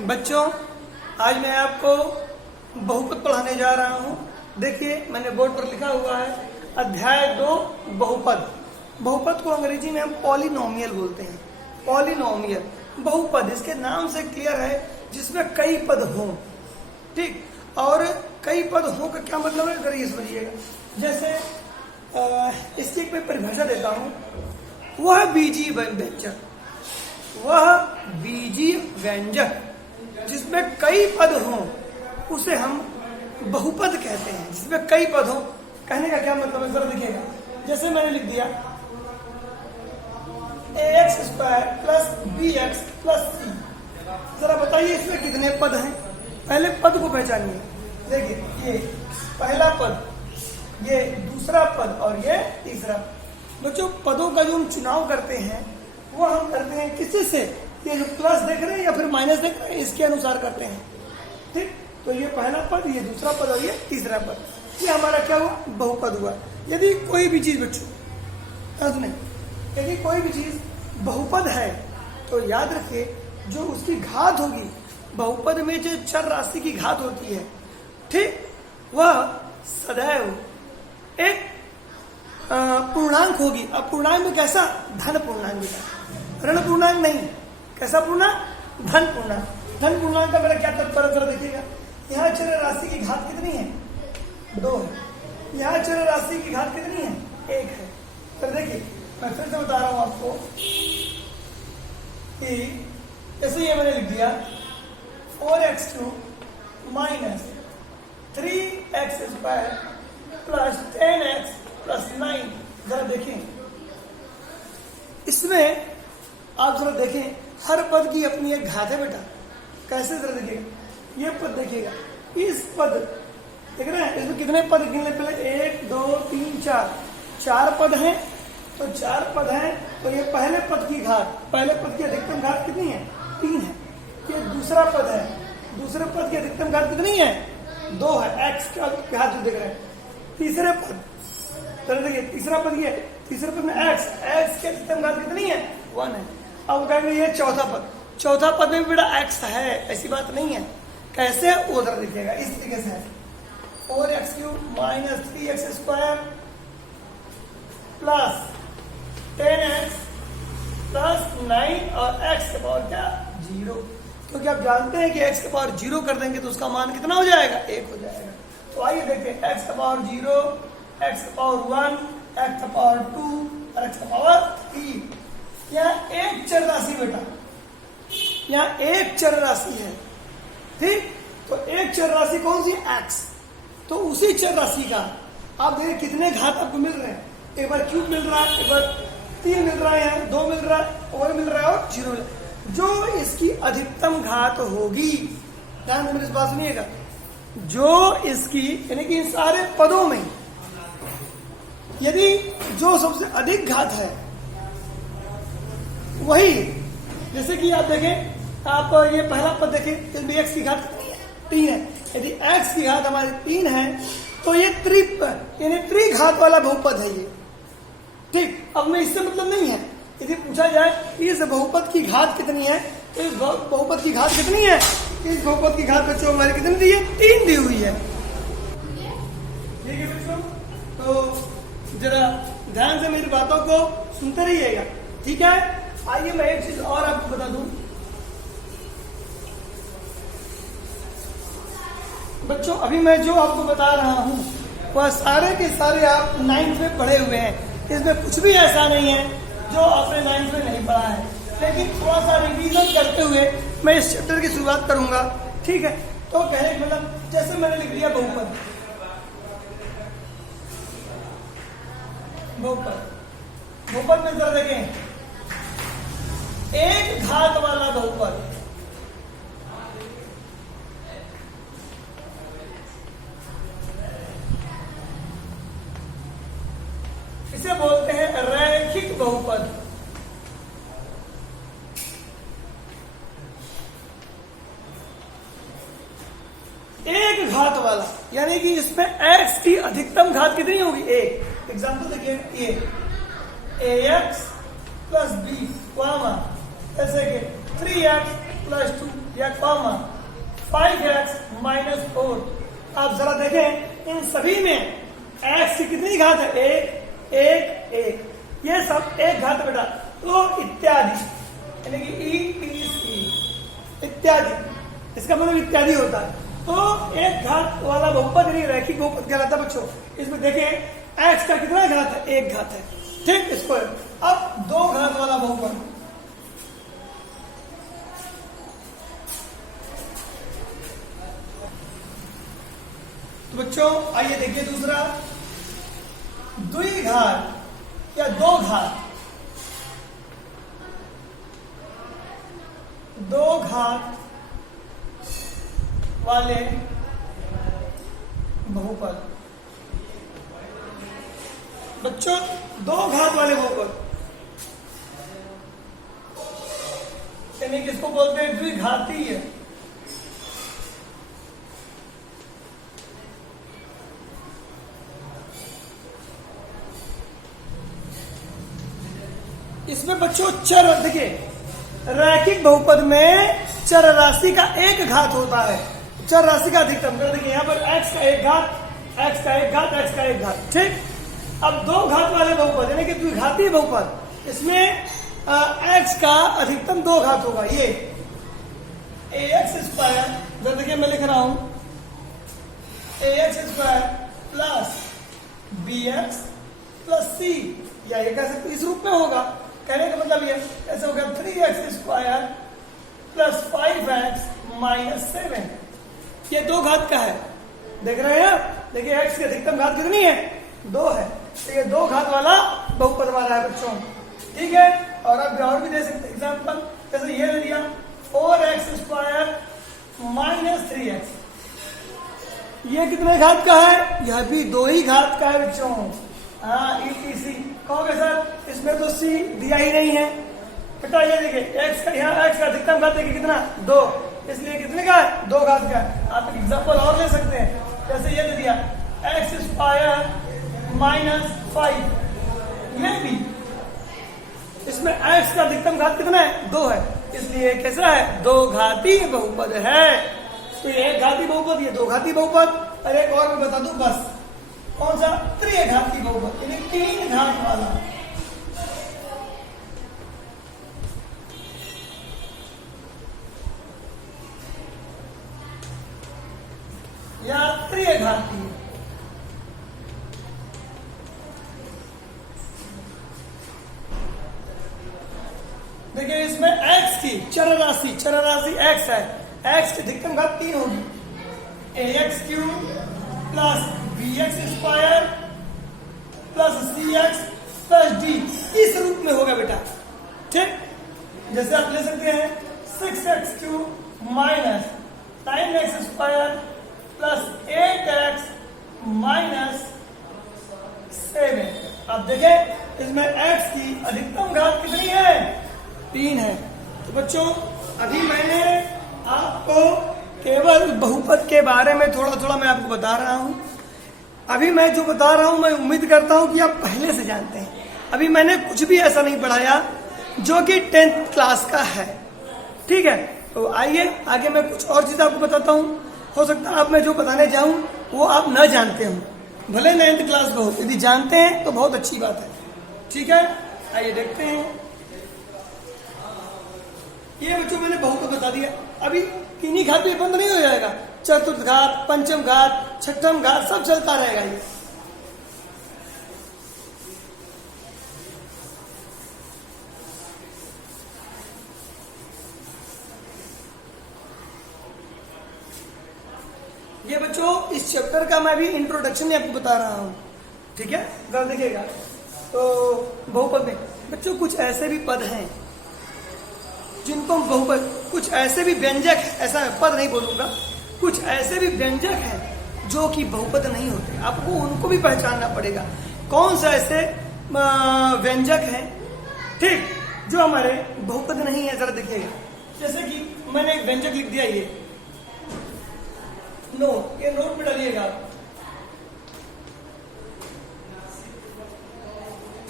बच्चों, आज मैं आपको बहुपद पढ़ाने जा रहा हूँ। देखिए, मैंने बोर्ड पर लिखा हुआ है अध्याय 2 बहुपद। बहुपद को अंग्रेजी में हम पॉलिनोमियल बोलते हैं। पॉलिनोमियल बहुपद, इसके नाम से क्लियर है, जिसमें कई पद हों। ठीक, और कई पद हों का क्या मतलब है, अगर ये समझिएगा। जैसे इसकी एक मैं परिभाषा देता हूँ। वह बीजीय व्यंजक, वह बीजीय व्यंजक जिसमें कई पद हों उसे हम बहुपद कहते हैं। जिसमें कई पद हों, कहने का क्या मतलब है, जरा देखिएगा। जैसे मैंने लिख दिया ax² + bx + c। जरा बताइए इसमें कितने पद हैं। पहले पद को पहचानिए। देखिए, ये पहला पद, ये दूसरा पद और ये तीसरा। बच्चों, पदों का जो हम चुनाव करते हैं वो हम करते हैं किसी से, ये जो प्लस देख रहे हैं या फिर माइनस देख रहे हैं, इसके अनुसार करते हैं। ठीक, तो ये पहला पद, ये दूसरा पद और ये तीसरा पद, ये हमारा क्या हुआ, बहुपद हुआ। यदि कोई भी चीज बच्चों नहीं, यदि कोई भी चीज बहुपद है तो याद रखिए जो उसकी घात होगी, बहुपद में जो चर राशि की घात होती है, ठीक, वह सदैव एक पूर्णांक होगी। अब पूर्णांक में कैसा, धन पूर्णांक बेटा, ऋण पूर्णांक नहीं। कैसा पूर्णांक, धन पूर्णांक। धन पूर्णांक का मेरा क्या तात्पर्य, जरा देखिएगा। यहाँ चर राशि की घात कितनी है, 2 है। यहाँ चर राशि की घात कितनी है, 1 है। तो देखिए, मैं फिर से बता रहा हूं आपको कि जैसे ये मैंने लिख दिया 4x³ - 3x² + 10x + 9। जरा देखें, इसमें आप जरा देखें, हर पद की अपनी एक घात है बेटा। कैसे, जरा देखिएगा, ये पद देखिएगा, इस पद देख रहे हैं, इसमें कितने पद गिनने, पहले 1 2 3 4, 4 पद हैं। तो 4 पद हैं, तो ये पहले पद की घात, पहले पद की अधिकतम घात कितनी है, 3 है। ये दूसरा पद है, दूसरे पद की अधिकतम घात कितनी है, 2 है। x का घात जो देख रहे हैं। तीसरे पद, चलो देखिए, तीसरा पद ये, तीसरे पद में x की अधिकतम घात कितनी है, 1 है। अब कहेंगे ये चौथा पद, चौथा पद में भी बेटा x है, ऐसी बात नहीं है। कैसे, वो जरा देखिएगा, इस तरीके से है 4x³ - 3x² + 10x + 9 और x के पावर क्या, 0। क्योंकि आप जानते हैं कि x के पावर 0 कर देंगे तो उसका मान कितना हो जाएगा, 1 हो जाएगा। तो आइए देखते हैं, x के पावर 0, x के पावर 1, x के पावर 2 और x के पावर 3। यहाँ एक चर राशि बेटा, यहाँ एक चर राशि है। ठीक, तो एक चर राशि कौन सी, x। तो उसी चर राशि का आप देखिए कितने घात आपको मिल रहे हैं। एक बार क्यूब मिल रहा है, एक बार 3 मिल रहा है, यहाँ 2 मिल रहा है, और मिल रहा है और 0 मिल रहा है। जो इसकी अधिकतम घात होगी, ध्यान से मेरी इस बात सुनिएगा, जो इसकी, यानी कि इन सारे पदों में यदि जो सबसे अधिक घात है वही, जैसे कि आप देखें, आप ये पहला पद देखें, इसमें x की घात कितनी है, 3 है। यदि x की घात हमारी 3 है तो ये त्रिघात वाला बहुपद है ये। ठीक, अब मैं इससे मतलब नहीं है, यदि पूछा जाए इस बहुपद की घात कितनी है, तो इस बहुपद की घात कितनी है, इस बहुपद की घात बच्चों हमारी कितनी दी है, 3 दी हुई है। ठीक है बच्चों, तो जरा ध्यान से मेरी बातों को सुनते रहिएगा। ठीक है, आइए मैं एक चीज और आपको बता दूं बच्चों। अभी मैं जो आपको बता रहा हूं वह सारे के सारे आप 9th में पढ़े हुए हैं। इसमें कुछ भी ऐसा नहीं है जो आपने 9th में नहीं पढ़ा है, लेकिन थोड़ा सा रिवीजन करते हुए मैं इस चैप्टर की शुरुआत करूंगा। ठीक है, तो कहने का मतलब, जैसे मैंने लिख दिया बहुपद, बहुपद में जरा देखें, एक घात वाला बहुपद, इसे बोलते हैं रैखिक बहुपद। एक घात वाला, यानी कि इसमें x की अधिकतम घात कितनी होगी, 1। एग्जाम्पल देखिए, ये ax + b, जैसे कि 3x + 2, या कॉमा 5x माइनस 4। आप जरा देखें इन सभी में x की कितनी घात है? एक एक एक, ये सब एक घात है बेटा। तो इत्यादि यानी कि ETC इत्यादि, इसका मतलब इत्यादि होता है। तो एक घात वाला बहुपद यानी रैखिक बहुपद कहलाता है बच्चों। इसमें देखें x का कितना घात है? एक घात है, ठीक। इसको अब दो घात वाला बहुपद, तो बच्चों आइए देखिए दूसरा, द्विघात या दो घात, दो घात वाले बहुपद। बच्चों दो घात वाले बहुपद यानी किसको बोलते हैं? द्विघातीय। इसमें बच्चों चर, देखिए रैखिक बहुपद में चर राशि का एक घात होता है, चर राशि का अधिकतम। देखिए यहाँ पर x का एक घात, x का एक घात, x का एक घात, ठीक। अब दो घात वाले बहुपद यानी कि द्विघातीय बहुपद, इसमें x का अधिकतम दो घात होगा। ये ax स्क्वायर, जब देखिए मैं लिख रहा हूं ax square plus bx plus c, या ये कह सकते इस रूप में होगा। कहने का मतलब ये कैसे होगा? 3x square plus 5x minus 7। ये दो घात का है, देख रहे हैं आप? देखिए x की अधिकतम घात कितनी है? दो है। तो ये दो घात वाला बहुपद वाला है बच्चों, ठीक है। और आप और भी दे सकते एग्जाम्पल, जैसे ये ले लिया 4x स्क्वायर माइनस 3x, ये कितने घात का है? यह भी दो ही घात का है बच्चों। हाँ ETC कहोगे सर इसमें तो c दिया ही नहीं है बेटा। ये देखिए x का, यहाँ x का अधिकतम घात देखिए कितना? दो, इसलिए कितने का है? दो घात का है। आप एक एग्जाम्पल और ले सकते हैं, जैसे ये दे दिया x स्क्वायर माइनस 5, ये भी इसमें x का अधिकतम घात कितना है? दो है, इसलिए कैसा है? दो घाती बहुपद है। तो ये एक घाती बहुपद, ये दो घाती बहुपद। और एक और भी बता दूं बस, कौन सा? त्रिघाती बहुपद यानी तीन घात वाला। या त्रिघाती। देखिए इसमें x की चर राशि x है, x की अधिकतम घात 3 होगी, ax cube plus bx square plus cx plus d, इस रूप में होगा बेटा, ठीक। जैसे आप ले सकते हैं 6x cube minus 9x square plus 8x minus 7। अब देखें इसमें x की अधिकतम घात कितनी है? 3 है। तो बच्चों अभी मैंने आपको केवल बहुपद के बारे में थोड़ा थोड़ा मैं आपको बता रहा हूं। अभी मैं जो बता रहा हूं मैं उम्मीद करता हूं कि आप पहले से जानते हैं। अभी मैंने कुछ भी ऐसा नहीं पढ़ाया जो कि 10th क्लास का है, ठीक है। तो आइए आगे मैं कुछ और चीज आपको बताता हूं। हो सकता है आप मैं जो बताने जाऊं वो आप न जानते हो, भले 9th क्लास का हो। यदि जानते हैं तो बहुत अच्छी बात है, ठीक है। आइए देखते हैं। ये बच्चों मैंने बहुपद बता दिया। अभी किन्हीं घात पे बंद नहीं हो जाएगा, चतुर्थ घात, पंचम घात, छठम घात सब चलता रहेगा। ये बच्चों इस चैप्टर का मैं भी इंट्रोडक्शन में आपको बता रहा हूं, ठीक है। जरा देखिएगा। तो बहुपद में बच्चों कुछ ऐसे भी पद हैं जिनको हम बहुपद, कुछ ऐसे भी व्यंजक, ऐसा पद नहीं बोलूंगा, कुछ ऐसे भी व्यंजक हैं जो कि बहुपद नहीं होते। आपको उनको भी पहचानना पड़ेगा। कौन सा ऐसे व्यंजक हैं, ठीक, जो हमारे बहुपद नहीं है, जरा देखिएगा। जैसे कि मैंने एक व्यंजक लिख दिया, ये नोट में डालिएगा।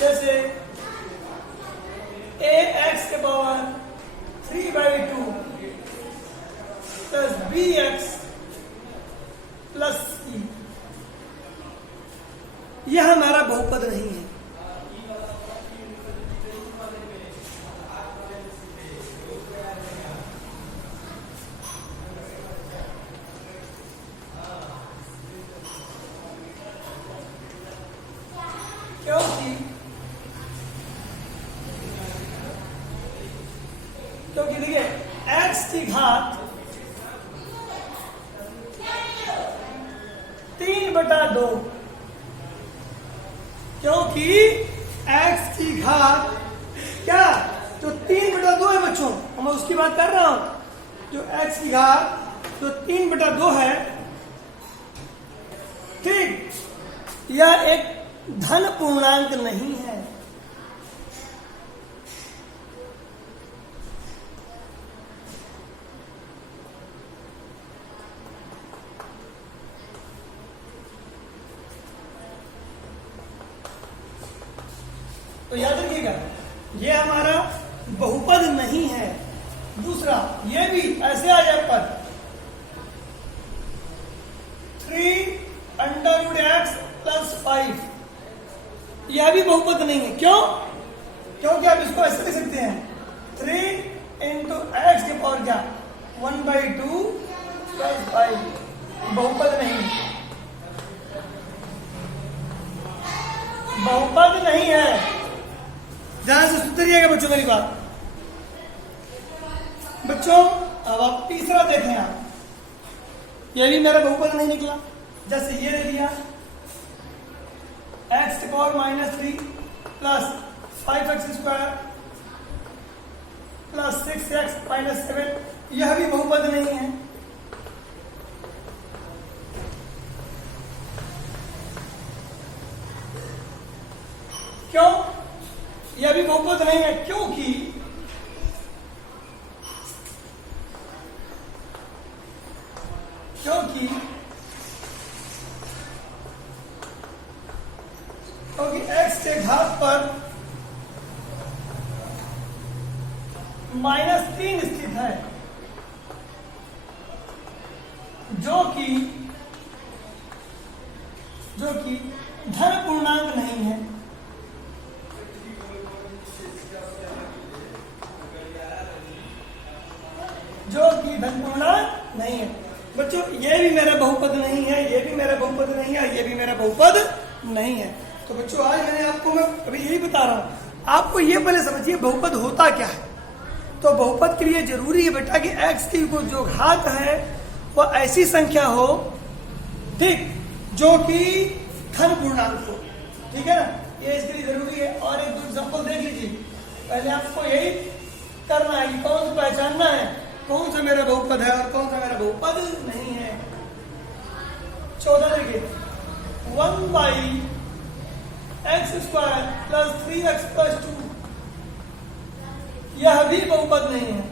जैसे ax के power 3/2 plus B X plus C, यह हमारा बहुपद नहीं है। क्योंकि देखिए x की घात 3/2, क्योंकि x की घात क्या जो 3/2 है बच्चों, मैं उसकी बात कर रहा हूं। जो x की घात जो 3/2 है, ठीक, यह एक धन पूर्णांक नहीं है। तो याद रखिएगा, ये हमारा बहुपद नहीं है। दूसरा, ये भी ऐसे आ जाए पद 3√x + 5, यह भी बहुपद नहीं है। क्यों? क्योंकि आप इसको ऐसे लिख सकते हैं 3 × x के पावर क्या 1/2 + 5, बहुपद नहीं है, बहुपद नहीं है। ध्यान से सुधरिएगा बच्चों मेरी बात। बच्चों अब आप तीसरा देखें, आप ये भी मेरा बहुपद नहीं निकला। जैसे ये दे दिया x⁻³ plus 5x² plus 6x - 7, यह भी बहुपद नहीं है। क्यों? यह भी बहुपद नहीं है क्योंकि x के घात पर -3 स्थित है, जो कि धन पूर्णांक नहीं है। जो कि धन पूर्णांक नहीं है। बच्चों ये भी मेरा बहुपद नहीं है, ये भी मेरा बहुपद नहीं है, ये भी मेरा बहुपद नहीं है। तो बच्चों आज मैं अभी यही बता रहा हूं, आपको ये पहले समझिए बहुपद होता क्या है। तो बहुपद के लिए जरूरी है बेटा कि x की जो घात है वो ऐसी संख्या हो, ठीक, जो कि धन पूर्णांक हो, ठीक है ना, ये इसके लिए जरूरी है। और एक दो एग्जाम्पल देख लीजिए। पहले आपको यही करना है कि कौन सा पहचानना है, कौन सा मेरा बहुपद है और कौन सा मेरा बहुपद नहीं है। 14 देखिए 1/x² + 3x + 2, यह भी बहुपद नहीं है।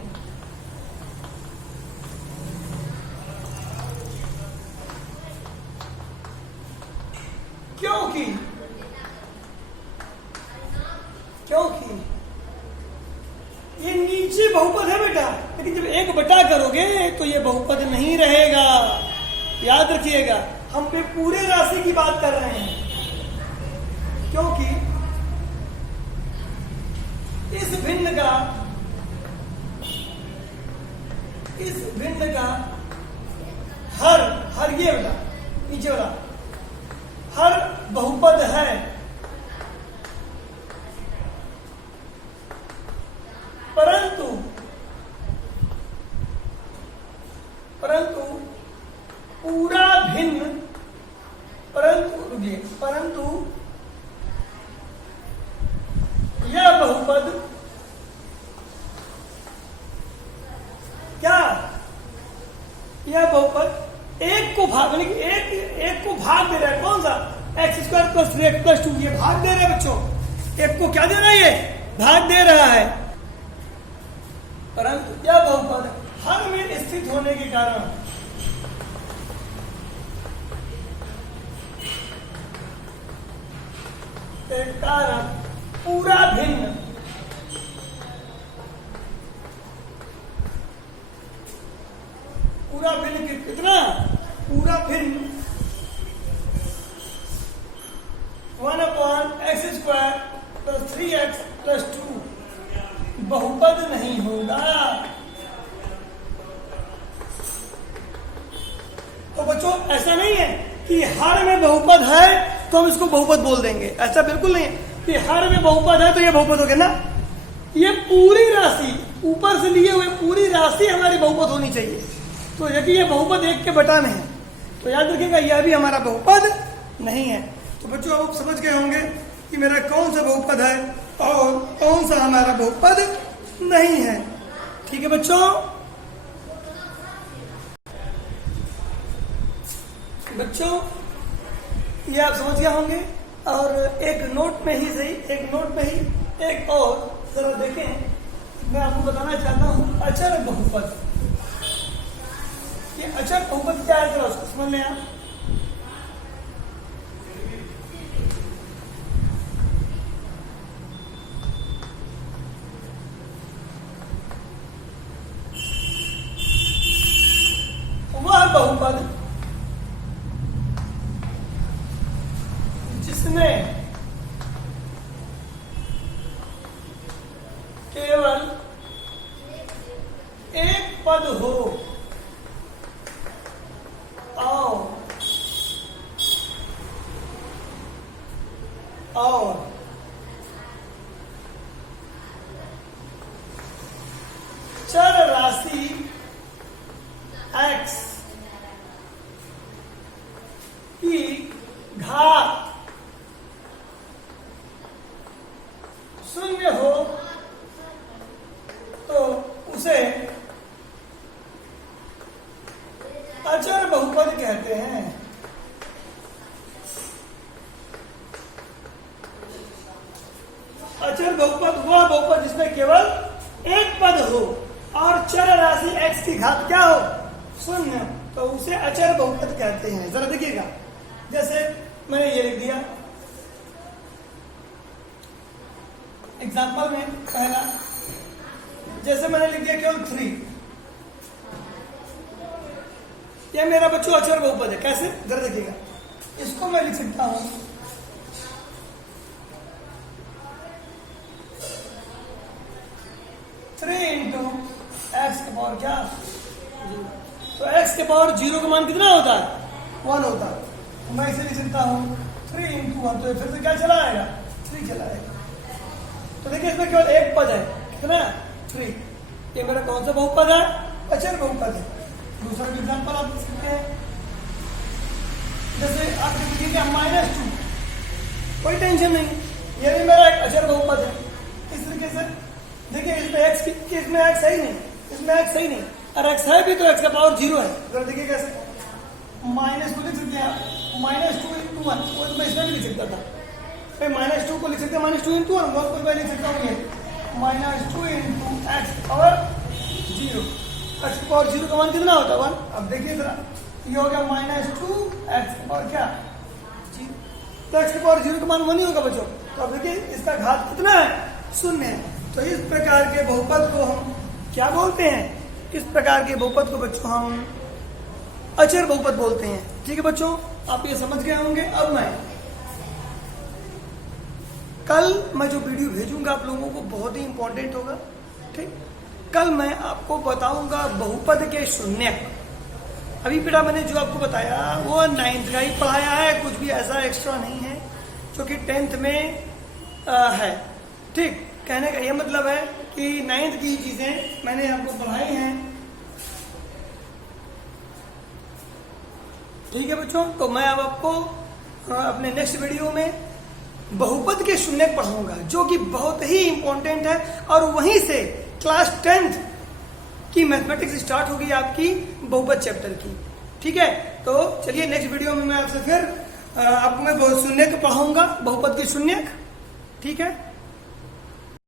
क्योंकि ये नीचे बहुपद है बेटा, लेकिन जब 1/, करोगे तो ये बहुपद नहीं रहेगा। याद रखिएगा, हम पे पूरे राशि की बात कर रहे हैं, क्योंकि इस भिन्न का हर ये वाला नीचे वाला हर बहुपद है, परंतु पूरा भिन्न, परंतु यह बहुपद क्या, यह बहुपद एक को भाग दे रहा है। कौन सा? x² + 3x + 2, ये भाग दे रहा है बच्चों। एक को क्या दे रहा है? ये भाग दे रहा है। परंतु यह बहुपद हर में स्थित होने के कारण पूरा भिन्न पूरा भिन्न कितना, पूरा भिन्न 1/x² + 3x + 2 बहुपद नहीं होगा। तो बच्चों ऐसा नहीं है कि हर में बहुपद है तो हम इसको बहुपद बोल देंगे, ऐसा बिल्कुल नहीं है कि हर में बहुपद है तो ये बहुपद हो गया ना। ये पूरी राशि ऊपर से लिए हुए पूरी राशि हमारी बहुपद होनी चाहिए। तो यदि ये बहुपद 1 के बटा में है तो याद रखिएगा यह भी हमारा बहुपद नहीं है। तो बच्चों आप समझ गए होंगे कि मेरा कौन सा बहुपद है और कौन सा हमारा बहुपद नहीं है। ठीक है बच्चों, ये आप समझ गए होंगे। और एक नोट में ही सही, एक और जरा देखें, मैं आपको बताना चाहता हूं अचर बहुपद। ये अचर बहुपद क्या है जरा उसको समझ लें आप। वह बहुपद जिसमें केवल एक पद हो और चर राशि x की घात 0 हो तो उसे अचर बहुपद कहते हैं। अचर बहुपद वह बहुपद जिसमें केवल एक पद हो और चर राशि x की घात क्या हो, 0, तो उसे अचर बहुपद कहते हैं। जरा देखिएगा, जैसे मैंने ये लिख दिया एग्जाम्पल में पहला, जैसे मैंने लिख दिया केवल 3, यह मेरा बच्चों अचर बहुपद है। कैसे, जरा देखिएगा, इसको मैं लिख सकता हूं 3 × x⁴ क्या, तो x के पावर 0 का मान कितना होता है, 1 होता है। तो मैं इसे लिख सकता हूं 3 × 1, तो फिर से क्या चला आएगा, 3 चला आएगा। तो देखिए इसमें केवल एक पद है, कितना, 3। ये मेरा कौन सा बहुपद है, अचर बहुपद है। दूसरा एग्जाम्पल आप देख सकते हैं, जैसे आप लिखेंगे -2, कोई टेंशन नहीं, ये भी मेरा एक अचर बहुपद है। इस तरीके से देखिए इसमें x है ही नहीं, इसमें x है ही नहीं, और x है भी तो x का पावर 0 है। जरा देखिए कैसे, माइनस को लिख सकते हैं आप, -2 × 1, वो तो मैं इसमें भी लिख सकता था। फिर -2 को लिख सकते हैं -2 × 1, वो को मैं लिख सकता हूँ ये -2 × x⁴, x की पावर 0 का मान कितना होता है, 1। अब देखिए जरा, ये हो गया -2 x⁴ क्या, 0। तो x की पावर 0 का मान 1 ही होगा बच्चों। तो अब देखिए इसका घात कितना है, 0 है। तो इस प्रकार के बहुपद को हम क्या बोलते हैं, इस प्रकार के बहुपद को बच्चों हम अचर बहुपद बोलते हैं। ठीक है बच्चों, आप ये समझ गए होंगे। अब कल मैं जो वीडियो भेजूंगा आप लोगों को बहुत ही इंपॉर्टेंट होगा। ठीक, कल मैं आपको बताऊंगा बहुपद के शून्यक। अभी बेटा मैंने जो आपको बताया वो 9th का ही पढ़ाया है, कुछ भी ऐसा एक्स्ट्रा नहीं है जो कि 10th में है। ठीक, कहने का ये मतलब है कि 9th की चीजें मैंने आपको पढ़ाई हैं। ठीक है बच्चों, तो मैं अब आपको अपने नेक्स्ट वीडियो में बहुपद के शून्यक पढ़ाऊंगा, जो कि बहुत ही इंपॉर्टेंट है। और वहीं से क्लास 10th की मैथमेटिक्स स्टार्ट होगी आपकी बहुपद चैप्टर की। ठीक है, तो चलिए नेक्स्ट वीडियो में मैं आपसे फिर आपको मैं शून्यक पढ़ाऊंगा, बहुपद के शून्यक। ठीक है।